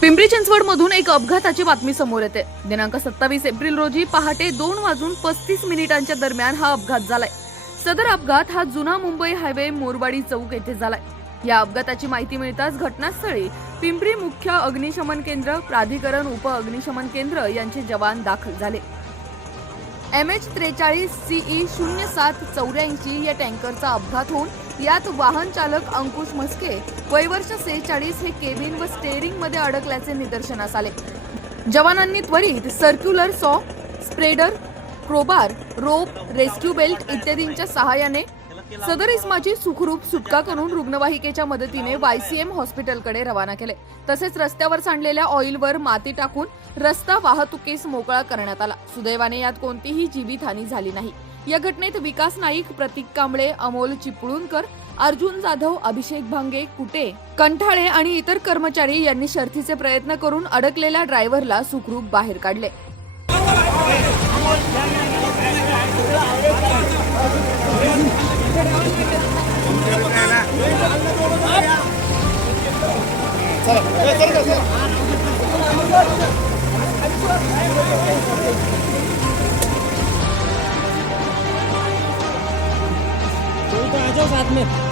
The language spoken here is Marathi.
पिंपरी चिंचवडमधून एक अपघाताची बातमी समोर येते। दिनांक 27 एप्रिल रोजी पहाटे 2:35 दरम्यान हा अपघात झालाय। सदर अपघात हा जुना मुंबई हायवे मोरवाडी चौक येथे झालाय। या अपघाताची माहिती मिळताच घटनास्थळी पिंपरी मुख्य अग्निशमन केंद्र, प्राधिकरण उप अग्निशमन केंद्र यांचे जवान दाखल झाले। MH43CE 0784 या टँकरचा अपघात होऊन यात वाहन चालक अंकुश म्हस्के वय वर्ष 46 हे केबिन व स्टेअरिंग मध्ये अडकल्याचे निदर्शनास आले। जवानांनी त्वरित सर्क्युलर सॉ, स्प्रेडर, क्रोबार, रोप, रेस्क्यू बेल्ट इत्यादींच्या सहाय्याने सदर इसमाची सुखरूप सुटका करून रुग्णवाहिकेच्या मदतीने YCM हॉस्पिटलकडे रवाना केले। तसेच रस्त्यावर सांडलेल्या ऑइलवर माती टाकून रस्ता वाहतुकीस मोकळा करण्यात आला। सुदैवाने यात कोणतीही जीवितहानी झाली नाही। या घटनेत विकास नाईक, प्रतीक कांबळे, अमोल चिपळूणकर, अर्जुन जाधव, अभिषेक भांगे, कुटे, कंठाळे आणि इतर कर्मचारी यांनी शर्थीचे प्रयत्न करून अडकलेल्या ड्रायव्हरला सुखरूप बाहेर काढले। तो आ जाओ साथ में।